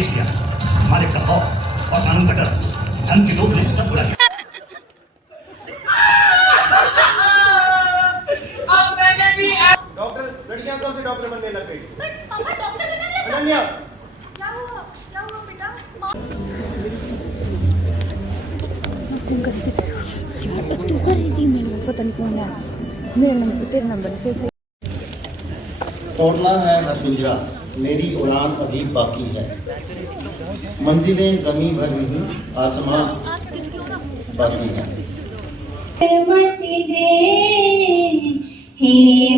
देश दिया, मालिक का खौफ और कानून का डर, धन की लोभ ने सब बुरा किया। डॉक्टर लड़कियां कौन से डॉक्टर बनने लग गई? पापा डॉक्टर बनने लगे। अनन्या क्या हुआ बेटा? फोन कर रही थी यार, अब तू करेगी, मैंने पता नहीं कौन है, मेरा नंबर तेरा नंबर फिर तोड़ना है हर पिंजरा, मेरी उड़ान अभी बाकी है, मंजिलें ज़मीं भर नहीं, आसमां बाकी है। मति दे हे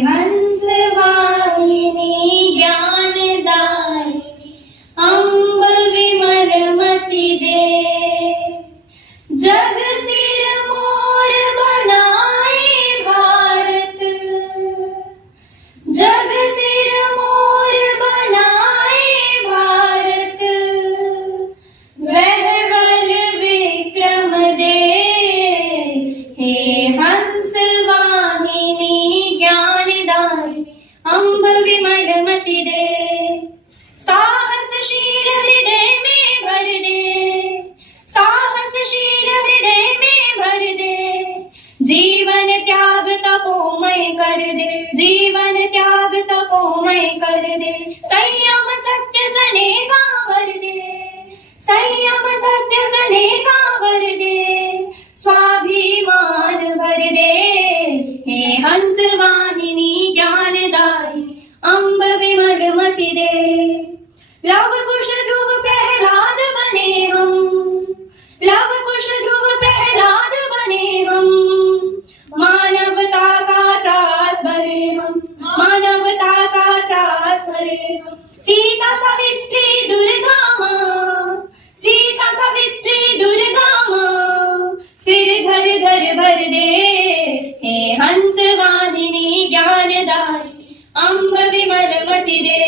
हंस वाहिनी ज्ञानदायिनी, अम्ब विमल मति दे, जग सिर मोर बनाए भारत, जग सिर मोर बनाए भारत, वह बल विक्रम दे हे हंस वाहिनी ज्ञानदायिनी, अम्ब विमल मति दे, साहसशील हृदय में भर दे, साहसशील हृदय में भर दे, जीवन त्याग तपोमय कर दे, जीवन त्याग तपोमय कर दे, संयम सत्य सने का भर दे, संयम सत्य सने का भर दे, स्वाभिमान भर दे हे हंस वाहिनी ज्ञानदायिनी, अम्ब विमल मति दे, लव कुश ध्रुव प्रहलाद बने हम, लव कुश ध्रुव प्रहलाद बने हम, मानवता का त्रास भरे हम, मानवता का त्रास भरे हम, सीता सावित्री दुर्गा माँ, सीता सावित्री दुर्गा माँ, फिर घर घर भर दे हे हंस वाहिनी ज्ञानदायिनी, अम्ब विमल मति दे,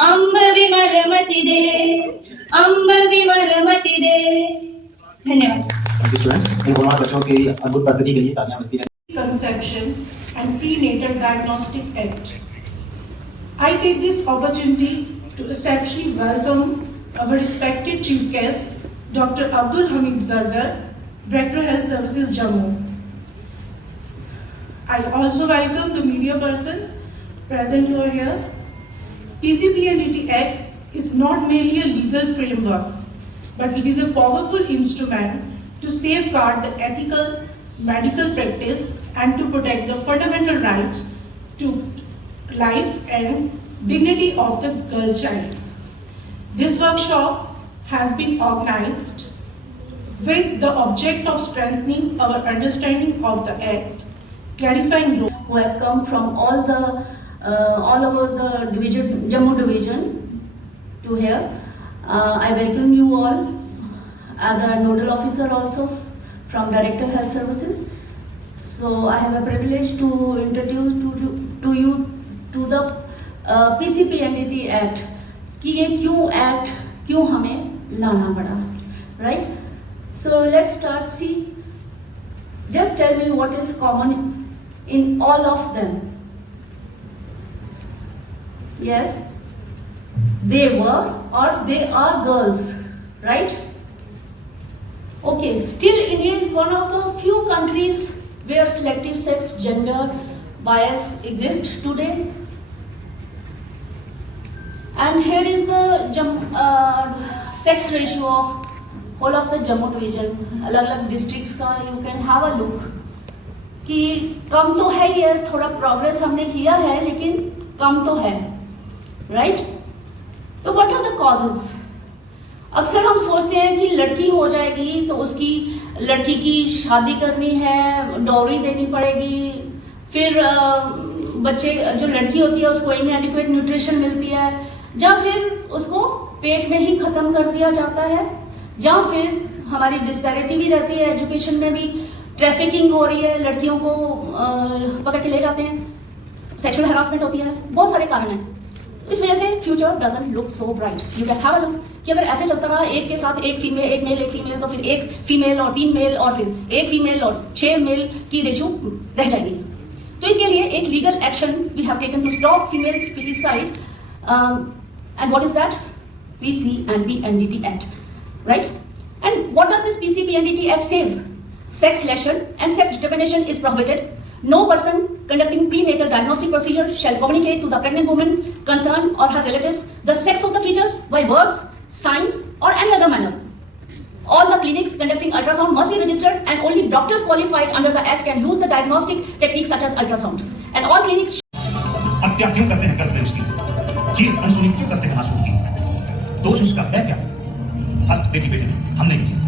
अम्ब विमल मति दे, अम्ब विमल मति दे। धन्यवाद। बच्चों की अद्भुत प्रस्तुति के लिए तालियां मिलती हैं। Conception and Prenatal Diagnostic Act. I take this opportunity to especially welcome our respected Chief Guest, Dr. Abdul Hamid Zardar, Director Health Services, Jammu. I also welcome the media persons present over here. PCPNDT Act is not merely a legal framework, but it is a powerful instrument to safeguard the ethical medical practice and to protect the fundamental rights to life and dignity of the girl child. This workshop has been organized with the object of strengthening our understanding of the Act, clarifying who have come from all over the division, Jammu division to here. I welcome you all as a nodal officer also from Director Health Services. So I have a privilege to introduce to you to the PCPNDT Act कि ये क्यों act क्यों हमें लाना पड़ा, right? So let's start. See, just tell me what is common in all of them. Yes, they were or they are girls, right? Okay, still India is one of the few countries where selective sex gender bias exists today. And here is the sex ratio of whole of the Jammu division, अलग-अलग districts का you can have a look कि कम तो है ही है, थोड़ा progress हमने किया है लेकिन कम तो है, right? तो what are the causes? अक्सर हम सोचते हैं कि लड़की हो जाएगी तो उसकी लड़की की शादी करनी है, डॉरी देनी पड़ेगी, फिर बच्चे जो लड़की होती है उसको इनएडिक्वेट न्यूट्रिशन मिलती है, या फिर उसको पेट में ही खत्म कर दिया जाता है, या फिर हमारी डिस्पैरिटी भी रहती है, एजुकेशन में भी ट्रैफिकिंग हो रही है, लड़कियों को पकड़ के ले जाते हैं, सेक्सुअल हैरासमेंट होती है, बहुत सारे कारण हैं। इस वजह से future doesn't look so bright. You can have a look कि अगर ऐसे चलता रहा एक के साथ एक फीमेल, एक मेल, एक फीमेल, तो फिर एक फीमेल और 3 मेल और फिर एक फीमेल और 6 मेल की रेशियो रह जाएगी। तो इसके लिए एक legal action we have taken to stop females foeticide, and what is that? PCPNDT Act, right? And what does this PCPNDT Act says? Sex selection and sex determination is prohibited. No person conducting prenatal diagnostic procedure shall communicate to the pregnant woman concerned or her relatives the sex of the fetus by words, signs, or any other manner. All the clinics conducting ultrasound must be registered, and only doctors qualified under the Act can use the diagnostic techniques such as ultrasound. And all clinics. हत्या क्यों करते हैं गर्भ में उसकी? चीज अनसुनी क्यों करते हैं मासूम की? दोष उसका है क्या? फर्क बेटी बेटी हम नहीं किया।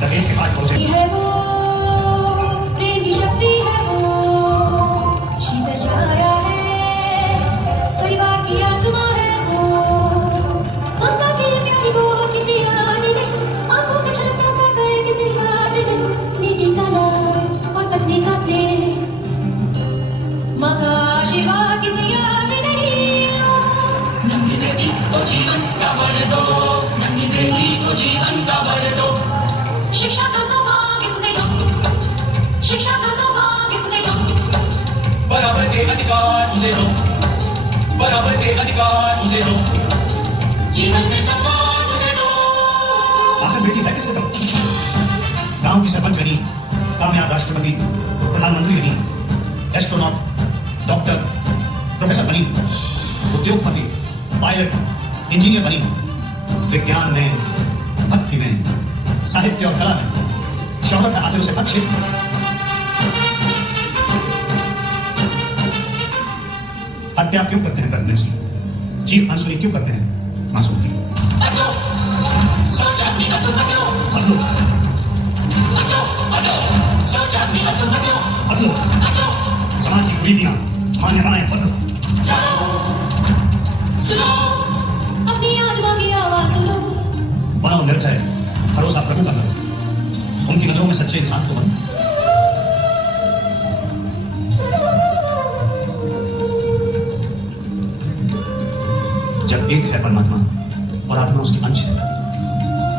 दहेज के बाद कौन से है वो प्रेम की शक्ति है वो शीतल छाया है परिवार की आत्मा है वो ममता की प्यारी वो किसी याद नहीं आंखों का छलकता सा कर किसी याद नहीं बेटी का लाड और पत्नी का स्नेह माँ का आशीर्वाद किसी याद नहीं नन्ही बेटी को जीवन का वर दो नन्ही बेटी को जीवन का वर दो शिक्षा का सौभाग्य उसे दो शिक्षा का सौभाग्य उसे दो बराबर के अधिकार उसे दो बराबर के अधिकार उसे दो जीवन में सम्मान उसे दो आखिर बेटी है किससे कम? गांव की सरपंच बनी, कामयाब राष्ट्रपति, प्रधानमंत्री बनी, एस्ट्रोनॉट, डॉक्टर, प्रोफेसर बनी, उद्योगपति, पायलट, इंजीनियर बनी, विज्ञान में, भक्ति में, साहित्य और कला में शोहरत है हासिल उसे हर क्षेत्र में। हत्या क्यों करते हैं गर्भ में उसकी? चीख अनसुनी क्यों करते हैं मासूम की? बदलो बदलो समाज की कुरीतियां मान्यताएं बदलो। सुनो अपनी आत्मा की आवाज सुनो बनो निर्भय, भरोसा प्रभु का करो, उनकी नजरों में सच्चे इंसान तो बनो। जब एक है परमात्मा और आत्मा उसकी अंश है,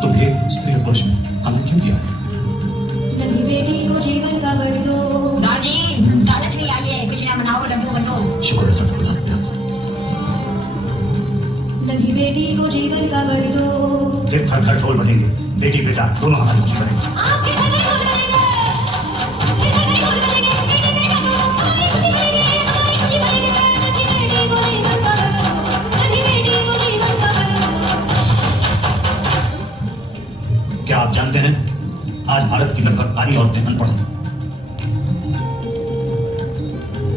तो भेद स्त्री और पुरुष में हमने क्यों किया? नन्ही बेटी को जीवन का वर दो दादी दालचनी आई है कुछ ना मनाओ लड्डू बनो शुक्र है सतगुरु। नन्ही बेटी को जीवन का वर दो फिर घर घर ढोल बजेंगे, बेटी बेटा दोनों हमारी खुशी करेंगे। आपके घर में ढोल बजेंगे फिर घर में ढोल बजेंगे बेटी बेटा दोनों हमारी खुशी करेंगे हमारी खुशी करेंगे नन्ही बेटी को जीवन का वर दो नन्ही बेटी को जीवन का वर दो। क्या आप जानते हैं आज भारत की लगभग आधी औरतें अनपढ़ हैं।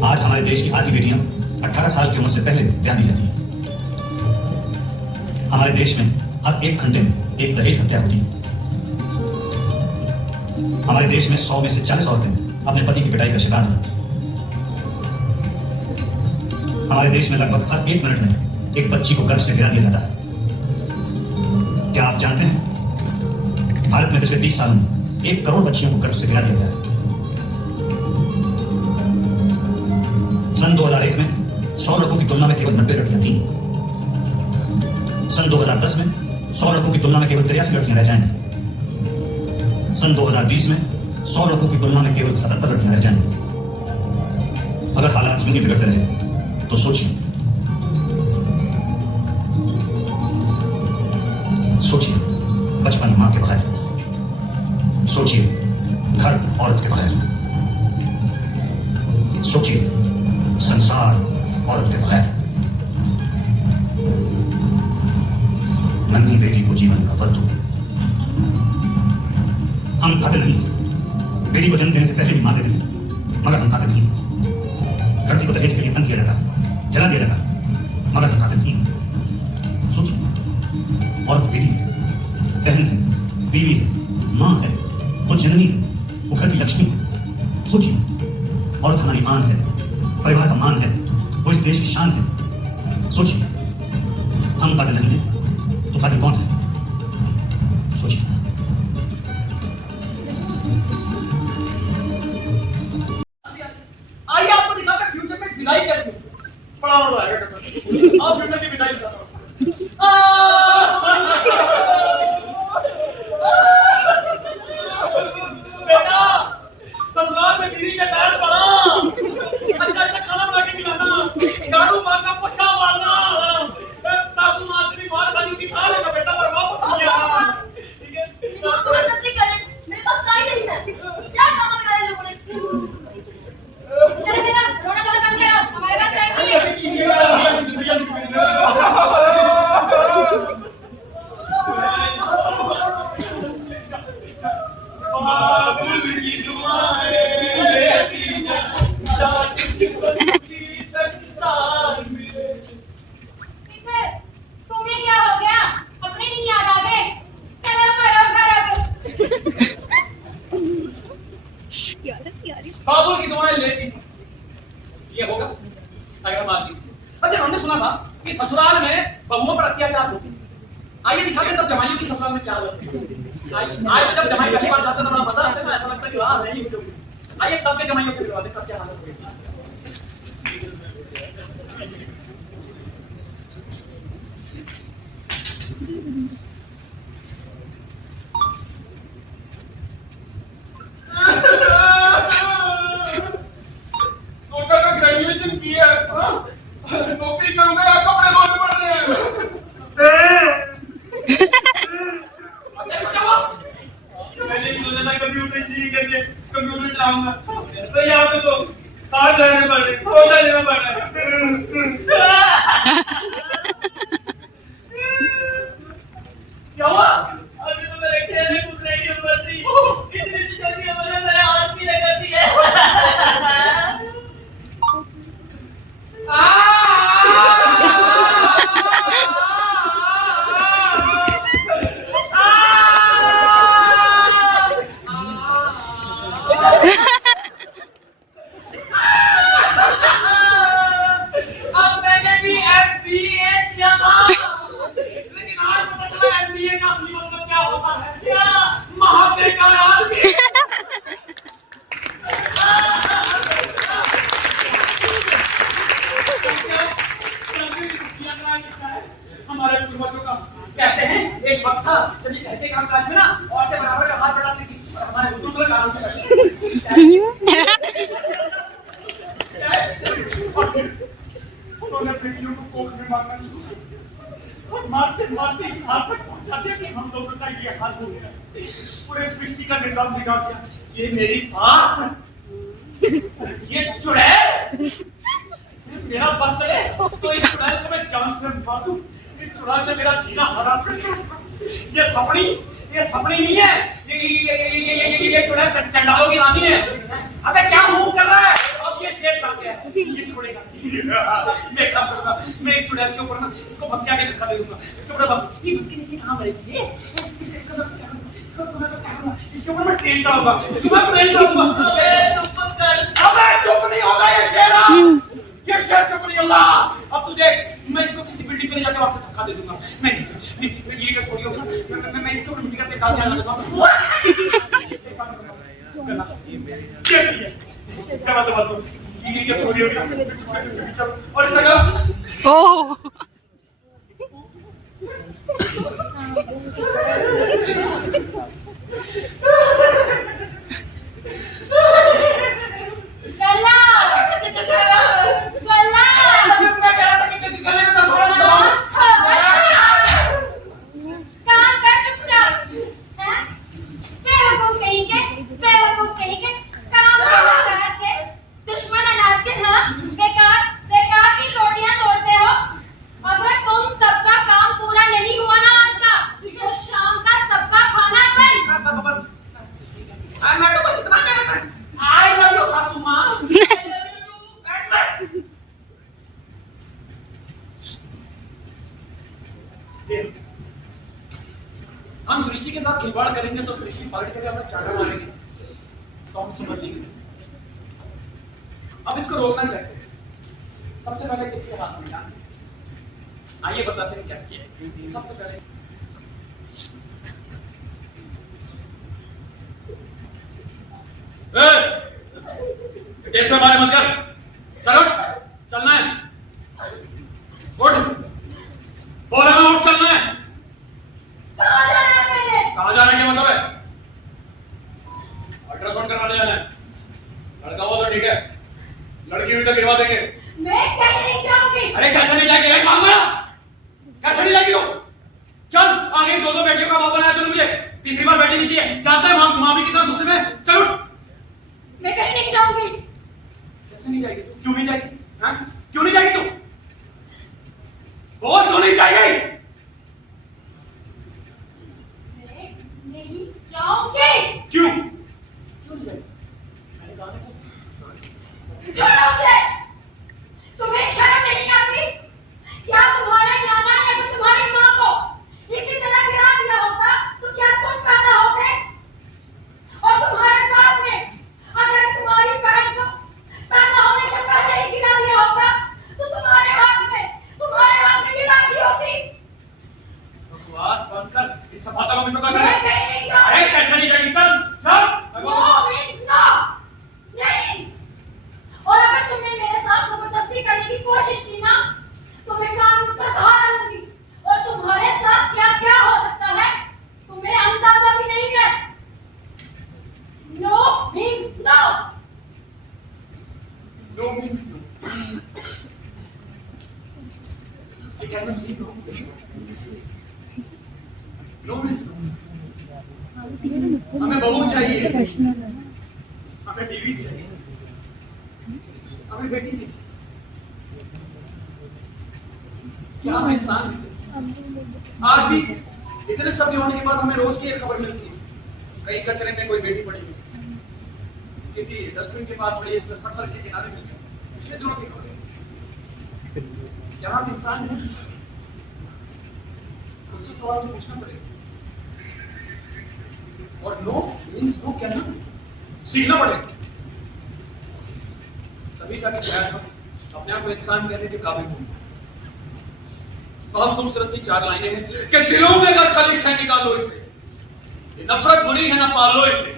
आज हमारे देश की आधी बेटियां 18 साल की उम्र से पहले ब्याह दी जाती हैं। हमारे देश में हर 1 घंटे में एक दहेज हत्या होती है। हमारे देश में 100 में से 40 औरतें अपने पति की पिटाई का शिकार हैं। हमारे देश में लगभग हर 1 मिनट में एक बच्ची को गर्भ से गिरा दिया जाता है। क्या आप जानते हैं भारत में पिछले 20 सालों में 1 करोड़ बच्चियों को गर्भ से गिरा दिया गया है। सन 2001 में 100 लड़कों की तुलना में केवल 90 लड़कियां थीं। सन 2010 में 100 लड़कों की तुलना में केवल 83 लड़कियां रह जाएंगी। सन 2020 में 100 लड़कों की तुलना में केवल 77 लड़कियां रह जाएंगी। अगर हालात यूं ही बिगड़ते रहे तो सोचिए बचपन मां के बगैर, सोचिए घर औरत के बगैर, सोचिए संसार औरत के बगैर। नन्ही बेटी को जीवन का वर दो। हम कातिल नहीं, बेटी को जन्म देने से पहले भी मां देते हैं, मगर हम कातिल नहीं। लड़की को दहेज के लिए तंग किया जाता, जला दिया जाता, मगर हम कातिल नहीं। सोचिए औरत बेटी है, बहन है, बीवी है, मां है, वो जननी है, वो घर की लक्ष्मी है। सोचिए औरत हमारी आन है, परिवार का मान है, इस देश की शान है। सोचिए, हम कातिल नहीं है तो कातिल कौन है? सोचिए। आइए आपको दिखाते हैं फ्यूचर में विदाई कैसे होती है। बड़ा बड़ा आएगा करता आप फ्यूचर की विदाई बताता हूँ। बेटा ससुराल में बीवी के पैर पड़ा, अच्छा अच्छा खाना बना के खिलाना, झाड़ू मारना, पोछा मारना, सासू माँ से भी बाहर खानी की खा लेगा बेटा, पर वापस नहीं आना। ठीक है, थोड़ा जल्दी करें, मेरे पास टाइम नहीं है। क्या काम करें लोगों ने? चलो चलो, थोड़ा थोड़ा काम करो, हमारे पास टाइम नहीं है। तुम्हें क्या हो गया? अपने नहीं याद आ गए? चलो मरो घर बाबू की दुआएं लेती ये होगा अगर बात की। अच्छा हमने सुना था कि ससुराल में बहुओं पर अत्याचार होते हैं। आइए दिखाते तब जमाइयों की ससुराल में क्या होता है। आज जब जमाई पहली बार जाता है तो मजा आता है, ऐसा लगता है कि वाह नहीं हुई। आइए तब के जमाइयों से करवाते तब क्या हालत होगी। ग्रेजुएशन किया नौकरी करूंगा या कपड़े धोने पड़ रहे हैं। मैंने सोचा था कंप्यूटर इंजीनियरिंग करके कंप्यूटर चलाऊंगा, तो यहाँ पे तो हाथ जाने पड़ रहे, कोटा देना पड़ रहा है। क्या हुआ? अभी तो मेरे खेलने कूदने की उम्र थी, इतनी सी जल्दी उम्र में मेरे हाथ पीले कर दिए। अब मैंने भी MBA किया था, लेकिन आज पता चला MBA का असली मतलब क्या होता है। क्या महात्मा का आदमी हमारे पूर्वजों का कहते हैं एक वक्त था जब ये कहते काम काज में ना औरतें बराबर का हाथ बढ़ाती थी और हमारे बुजुर्ग लोग आराम से उन्होंने बेटियों को कोख में मारते मारते इस हाथ तक पहुंचाते कि हम लोगों का ये हाल हो गया, पूरे सृष्टि का निजाम बिगाड़ दिया। ये मेरी सास, ये चुड़ैल मेरा बस चले तो इस चुड़ैल को मैं जान से मार दूं। इस चुड़ैल ने मेरा जीना हराम कर दिया। ये सपनी नहीं है, ये चुड़ैल चंडालों की रानी है। अबे क्या मुंह कर रहा है? अब ये शेर चल गया, ये छोड़ेगा। मैं काम करूंगा, मैं इस चुड़ैल के ऊपर ना इसको बस के आगे धक्का दे दूंगा। इसके ऊपर बस, ये बस के नीचे कहाँ मरेगी? इसके ऊपर मैं ट्रेन चलाऊंगा, इसके ऊपर ट्रेन चलाऊंगा। अबे चुप नहीं होगा ये शेरा, ये शेर चुप नहीं होगा। अब तुझे मैं इसको किसी बिल्डिंग पे ले जाके वहां से धक्का दे दूंगा। नहीं ये क्या छोड़ी होगा, मैं इसको मिट्टी का तेल डाल के लगा दूंगा। क्या बात है? ये क्या छोड़ी होगी और इस जगह ओह गला काम कर चुपचाप। बेवकूफ कहीं के काम अनाज के दुश्मन अनाज के हाँ बेकार की रोटियां तोड़ते हो। अगर तुम सबका काम पूरा नहीं हुआ ना आज का तो शाम का सबका खाना बंद। मैं तो बस इतना कहता हूं, आई लव यू सासू मां। हम सृष्टि के साथ खिलवाड़ करेंगे तो सृष्टि पलट करके हमें चाटा मारेगी, तो हम समझ लेंगे। अब इसको रोकना कैसे? सबसे पहले किसके हाथ में जान आइए बताते हैं क्या किया। सबसे पहले स्टेज पे बारे मत कर, चलो चलना है, उठ, बोला ना उठ, चलना है। कहाँ जाना है मैंने? कहाँ जाने का मतलब है? अल्ट्रासाउंड करवाने जाना है। लड़का हो तो ठीक है, लड़की हुई तो गिरवा देंगे। मैं कहीं नहीं जाऊंगी। अरे कैसे नहीं जाएगी? कैसे नहीं जाएगी? चल आगे दो बेटियों का बाप बनाया तूने मुझे, तीसरी बार बेटी नहीं चाहिए। जानता है मामी कितना गुस्से में। चल उठ। मैं कहीं नहीं जाऊंगी। कैसे नहीं जाएगी? क्यों नहीं जाएगी? हाँ? क्यों नहीं जाएगी तू? बोल, क्यों नहीं जाएगी? मैं नहीं जाऊंगी। क्यों? क्यों नहीं जाएगी? मैंने कहा ना सब। छोड़ो उसे। तुम्हें शर्म नहीं आती? क्या तुम्हारे नाना या तो तुम्हारी माँ को इसी तरह गिरा दिया होता तो क्या तुम पैदा होते? और तुम्हारे बाप ने अगर तुम्हारी बहन को पैदा होने से पहले ही गिरा दिया होता तो तुम्हारे हाथ में ये राखी होती। बकवास बंद कर, इन सब बातों को मुझे कैसे? मैं कहीं नहीं जाऊंगी। अरे कैसे नहीं जाएगी? चल चल। No means no. नहीं। और अगर तुमने मेरे साथ जबरदस्ती करने की कोशिश की ना तो मैं कानून का सहारा लूंगी और तुम्हारे साथ क्या क्या हो सकता है तुम्हें अंदाजा भी नहीं है। No means no. No means no. You cannot see no. No means no. हमें बहू चाहिए, हमें बीवी चाहिए, हमें बेटी नहीं चाहिए। क्या हम इंसान हैं? आज भी इतने सब होने के बाद हमें रोज की एक खबर मिलती है, कहीं कचरे में कोई बेटी पड़ी है, किसी डस्टबिन के पास पड़ी है, सड़क के किनारे मिल गई। पिछले दिनों की खबर है। क्या हम इंसान हैं? उनसे सवाल तो पूछना पड़ेगा। और नो मीन्स नो कहना सीखना पड़ेगा, तभी जाके शायद हम अपने आप को इंसान कहने के काबिल होंगे। बहुत खूबसूरत सी 4 लाइनें हैं कि दिलों में अगर खलिश है निकालो इसे, ये नफरत बुरी है ना पालो इसे,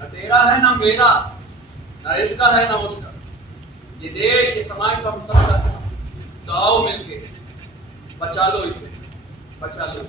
न तेरा है ना मेरा, न इसका है ना उसका, ये देश ये समाज का हम सबका, तो आओ मिलके बचा लो इसे, बचा लो।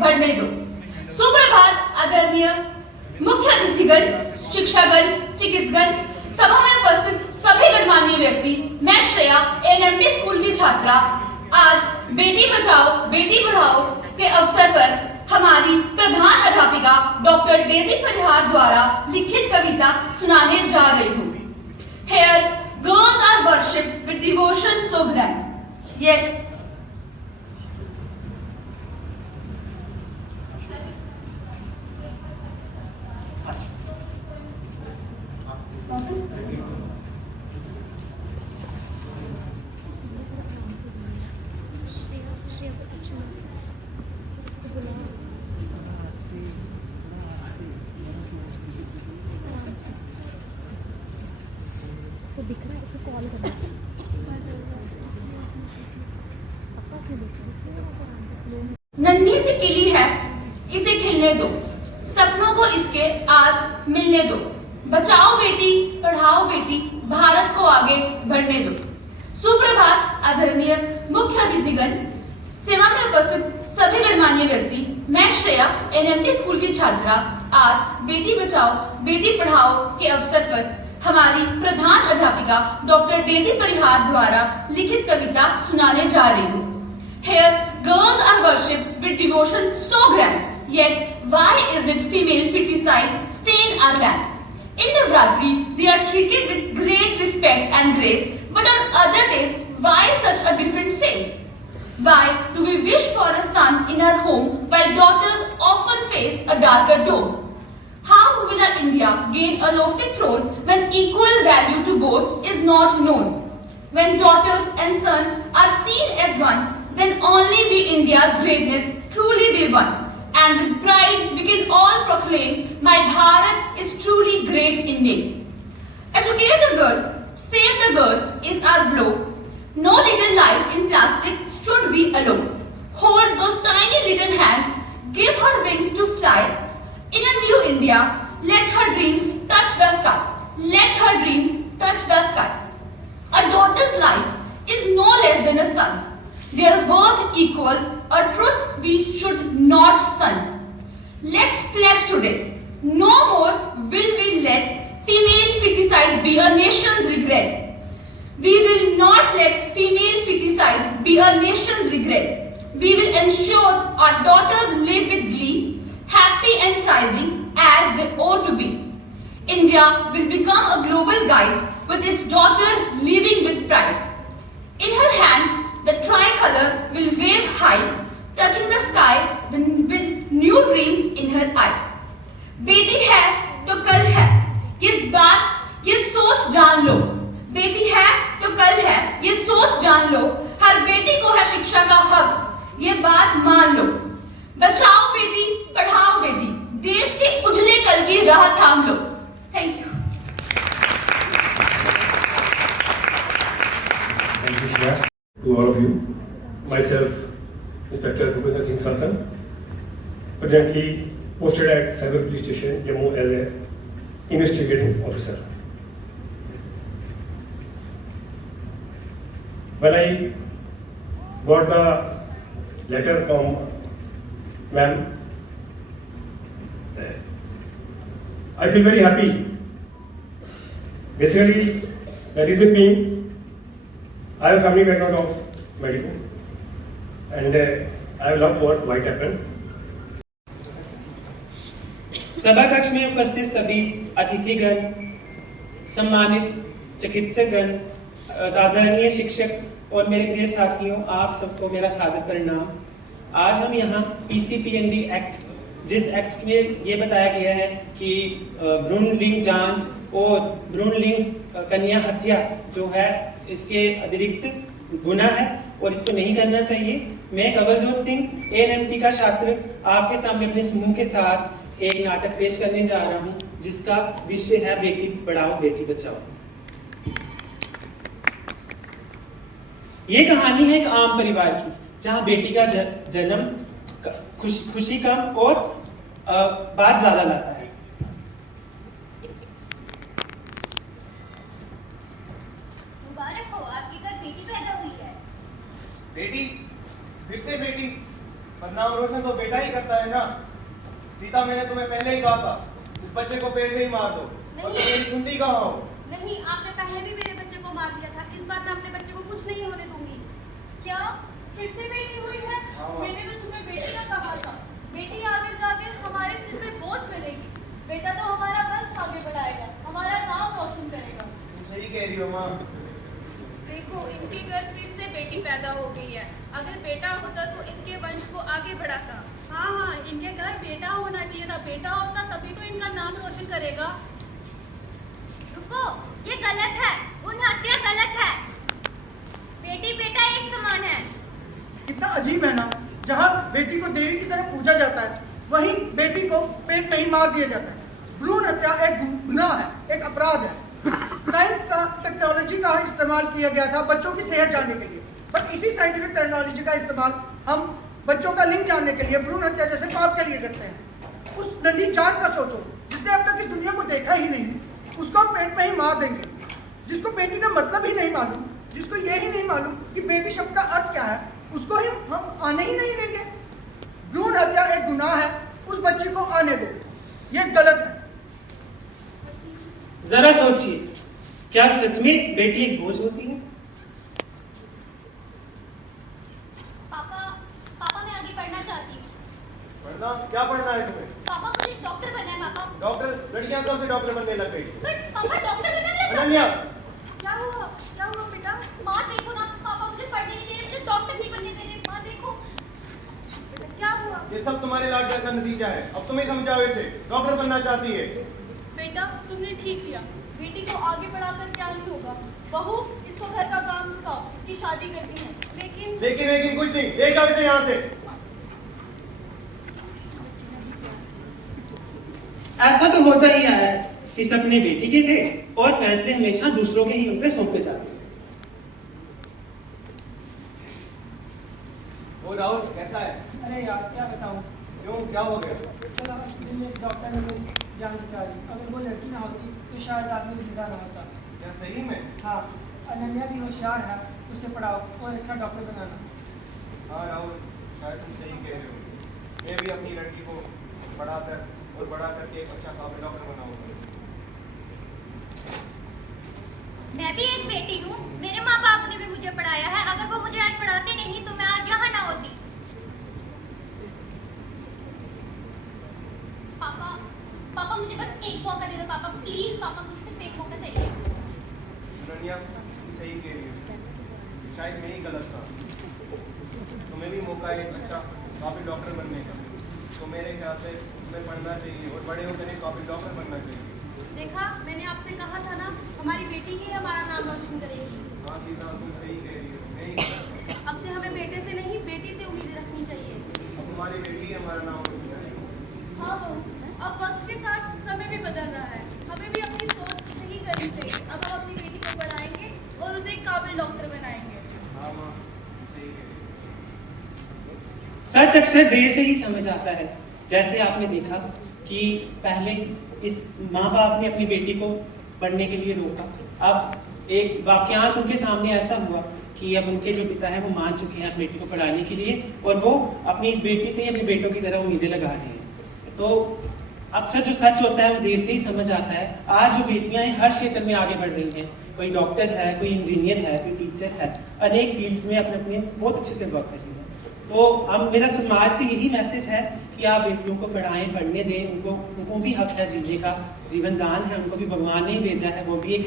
बढ़ने दो। सुप्रभात आदरणीय मुख्य अतिथिगण, शिक्षागण, चिकित्सगण, सभा में उपस्थित सभी गणमान्य व्यक्ति, मैं श्रेया एनएमटी स्कूल की छात्रा आज बेटी बचाओ बेटी पढ़ाओ के अवसर पर हमारी प्रधान अध्यापिका डॉक्टर डेजी परिहार द्वारा लिखित कविता सुनाने जा रही हूँ। Here girls are worshipped with devotion so grand, yet दिख रहा है, इसको कॉल करना नन्ही सी किली है, इसे खिलने दो, सपनों को इसके आज मिलने दो। बचाओ बेटी, पढ़ाओ बेटी, भारत को आगे बढ़ने दो। सुप्रभात आदरणीय मुख्य अतिथिगण, सेवा में उपस्थित सभी गणमान्य व्यक्ति, मैं श्रेया एनएमटी स्कूल की छात्रा आज बेटी बचाओ बेटी पढ़ाओ के अवसर पर हमारी प्रधान अध्यापिका डॉक्टर डेजी परिहार द्वारा लिखित कविता सुनाने जा रही हूँ। Here girls are worshipped with devotion so grand, yet why is it female feticide stain our land? In Navratri, they are treated with great respect and grace, but on other days, why such a different face? Why do we wish for a son in our home while daughters often face a darker dome? How will our India gain a lofty throne when equal value to both is not known? When daughters and sons are seen as one, then only be India's greatness truly be won. And with pride we can all proclaim, my Bharat is truly great in name. Educate the girl, save the girl is our blow. No little life in plastic should be alone. Hold those tiny little hands, give her wings to fly. In a new India, let her dreams touch the sky. Let her dreams touch the sky. A daughter's life is no less than a son's. They are both equal, a truth we should not shun. Let's pledge today, no more will we let female feticide be a nation's regret. We will not let female feticide be a nation's regret. We will ensure our daughters live with glee, happy and thriving as they ought to be. India will become a global guide with its daughter living with pride. In her hands, the tricolor will wave high, touching the sky with new dreams in her eye. बेटी है तो कल है, ये सोच जान लो। बेटी है तो कल है, ये सोच जान लो। हर बेटी को है शिक्षा का हक, ये बात मान लो। बचाओ बेटी, पढ़ाओ बेटी, देश के उजले कल की राह थाम लो। Thank you. To all of you, myself, Inspector Bhupinder Singh Sasan, presently posted at Cyber Police Station, Jammu as an investigating officer. When I got the letter from ma'am, I feel very happy. Basically, the reason being, I have a family background of medical, and I have love for what happened. सभा कक्ष में उपस्थित सभी अतिथिगण, सम्मानित चिकित्सकगण, आदरणीय शिक्षक और मेरे प्रिय साथियों, आप सबको मेरा सादर प्रणाम। आज हम यहाँ PCPND एक्ट, जिस एक्ट में ये बताया गया है कि भ्रूण लिंग जांच और भ्रूण लिंग कन्या हत्या जो है इसके अतिरिक्त गुनाह है और इसको नहीं करना चाहिए। मैं कवलजोत सिंह ANMT का छात्र आपके सामने अपने समूह के साथ एक नाटक पेश करने जा रहा हूँ जिसका विषय है बेटी पढ़ाओ बेटी बचाओ। ये कहानी है एक आम परिवार की जहाँ बेटी का जन्म खुशी कम और बात ज्यादा लाता है। मुबारक हो, आपके घर बेटी पैदा हुई है। बेटी? फिर से बेटी? पर नाम रोशन तो बेटा ही करता है ना। सीता, मैंने तुम्हें पहले ही कहा था इस बच्चे को पेट में ही मार दो, और तुम मेरी सुनती कहाँ हो? नहीं, आपने पहले भी मेरे बच्चे को मार दिया था। इस बार मैं अपने बच्चे को कुछ नहीं होने दूंगी। क्या फिर से बेटी हुई है? मैंने तो तुम्हें बेटी का कहा था। बेटी आगे जाकर हमारे सिर पे बोझ मिलेगी। बेटा तो हमारा वंश आगे बढ़ाएगा, हमारा नाम रोशन करेगा। तुम सही कह रही हो माँ। देखो, इनके घर फिर से बेटी पैदा हो गई है। अगर बेटा होता तो इनके वंश को आगे बढ़ाता। हाँ, इनके घर बेटा होना चाहिए था। बेटा होता तभी तो इनका नाम रोशन करेगा। रुको, ये गलत है। भ्रूण हत्या गलत है। बेटी बेटा एक समान है। कितना अजीब है ना, जहाँ बेटी को देवी की तरह पूजा जाता है वहीं बेटी को पेट में ही मार दिया जाता है। भ्रूण हत्या एक गुनाह है, एक अपराध है। साइंस का, टेक्नोलॉजी का इस्तेमाल किया गया था बच्चों की सेहत जानने के लिए, पर इसी साइंटिफिक टेक्नोलॉजी का इस्तेमाल हम बच्चों का लिंग जानने के लिए, भ्रूण हत्या जैसे पाप के लिए करते हैं। उस नन्ही जान का सोचो जिसने अब तक इस दुनिया को देखा ही नहीं, उसको पेट में ही मार देंगे। जिसको बेटी का मतलब ही नहीं मालूम, जिसको ये ही नहीं मालूम कि बेटी शब्द का अर्थ क्या है, उसको ही हम आने ही नहीं देंगे। भ्रूण हत्या एक गुनाह है, उस बच्चे को आने दो, ये गलत है। जरा सोचिए, क्या सच में बेटी एक बोझ होती है? पापा मैं आगे पढ़ना चाहती हूँ। पढ़ना? क्या पढ़ना है तुम्हें? पापा मुझे डॉक्टर बनना है पापा। डॉक्टर? लड़कियां कब से डॉक्टर बनने लग गई? बट पापा डॉक्टर बनना मेरा सपना अनन्या! है। क्या हुआ बेटा? माँ देखो ना, पापा मुझे पढ़ने नहीं दे रहे, मुझे डॉक्टर नहीं बनने दे रहे। माँ देखो क्या हुआ? ये सब तुम्हारे लाड प्यार का नतीजा है। अब तुम ही समझाओ इसे, डॉक्टर बनना चाहती है। बेटा तुमने ठीक किया, बेटी को आगे बढ़ाकर क्या नहीं होगा। बहू इसको घर का काम सिखाओ, इसकी शादी करनी है। लेकिन कुछ नहीं, ले जाओ इसे यहाँ से। ऐसा तो होता ही आया है कि सपने बेटी के थे और फैसले हमेशा दूसरों के ही उन पे सौंपे जाते हैं। वो राहुल कैसा है? अरे यार क्या बताऊं, क्यों, क्या हो गया? चला दिल में डॉक्टर ने मेरी जान बचा ली। अगर वो लड़की ना होती तो शायद आदमी जिंदा ना होता। क्या सही में? हाँ, अनन्या भी होशियार है, उसे पढ़ाओ और अच्छा डॉक्टर बनाना। हाँ राहुल, शायद तुम सही कह रहे हो। मैं भी अपनी लड़की को पढ़ाकर और बड़ा करके एक अच्छा काबिल डॉक्टर बनाऊंगा। मैं भी एक बेटी हूँ, मेरे माँ बाप ने भी मुझे पढ़ाया है। अगर वो मुझे आज पढ़ाते नहीं तो मैं आज यहाँ ना होती। पापा मुझे बस एक मौका दे दो पापा, प्लीज पापा, मुझे सिर्फ एक मौका चाहिए। अनन्या, तुम सही कह रही हो, शायद मैं ही गलत था। तुम्हें भी मौका है एक अच्छा काबिल डॉक्टर बनने का, तो मेरे ख्याल से तुम्हें पढ़ना चाहिए और बड़े होकर एक काबिल डॉक्टर बनना चाहिए। देखा, मैंने आपसे कहा था ना, हमारी बेटी ही हमारा नाम रोशन करेगी। हाँ सीता, तुम सही कह रही हो, नहीं गलत। अब से हमें बेटे से नहीं बेटी से उम्मीद रखनी चाहिए। अब हमारी बेटी ही हमारा नाम रोशन करेगी। हाँ बहू, अब वक्त के साथ समय भी बदल रहा है, हमें भी अपनी सोच सही करनी चाहिए। अब हम अपनी बेटी को पढ़ाएंगे और उसे एक काबिल डॉक्टर बनाएंगे। हाँ माँ, सही कह रही हो। सच अक्सर देर से ही समझ आता है। जैसे आपने देखा कि पहले इस माँ बाप ने अपनी बेटी को पढ़ने के लिए रोका, अब एक वाकयात उनके सामने ऐसा हुआ कि अब उनके जो पिता है वो मान चुके हैं अपनी बेटी को पढ़ाने के लिए और वो अपनी इस बेटी से ही अपने बेटों की तरह उम्मीदें लगा रहे हैं। तो अक्सर जो सच होता है वो देर से ही समझ आता है। आज जो बेटियां हैं हर क्षेत्र में आगे बढ़ रही हैं, कोई डॉक्टर है, कोई इंजीनियर है, कोई टीचर है, अनेक फील्ड्स में अपने अपने बहुत अच्छे से वर्क कर रही हैं। तो अब मेरा समाज से यही मैसेज है कि आप बेटियों को पढ़ाएं, पढ़ने दें, उनको भी हक है जीने का, जीवन दान है, उनको भी भगवान ने ही भेजा है, वो भी एक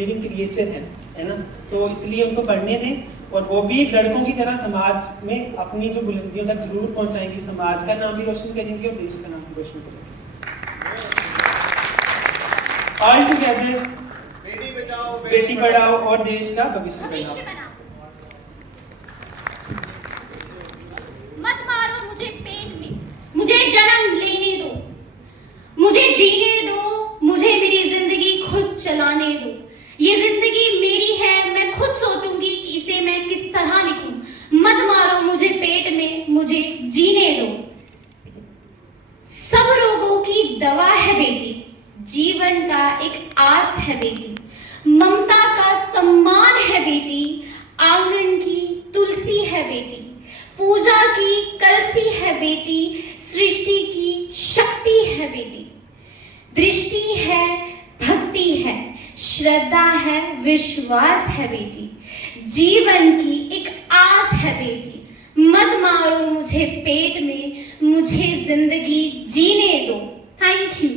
लिविंग क्रिएचर है ना। तो इसलिए उनको पढ़ने दें और वो भी एक लड़कों की तरह समाज में अपनी जो बुलंदियों तक जरूर पहुंचाएंगी, समाज का नाम भी रोशन करेंगे और देश का नाम भी रोशन करेंगे। ऑल टुगेदर, बेटी बचाओ, बेटी पढ़ाओ और देश का भविष्य बनाओ। मत मारो मुझे पेट में, मुझे जन्म लेने दो, मुझे जीने दो, मुझे मेरी जिंदगी खुद चलाने दो। ये जिंदगी मेरी है, मैं खुद सोचूंगी कि इसे मैं किस तरह लिखूं। मत मारो मुझे पेट में, मुझे जीने दो। सब रोगों की दवा है बेटी, जीवन का एक आस है बेटी, ममता का सम्मान है बेटी, आंगन की तुलसी है बेटी, पूजा की कलसी है बेटी, सृष्टि की शक्ति है बेटी, दृष्टि है, भक्ति है, श्रद्धा है, विश्वास है बेटी, जीवन की एक आस है बेटी। मत मारो मुझे पेट में, मुझे जिंदगी जीने दो। Thank you.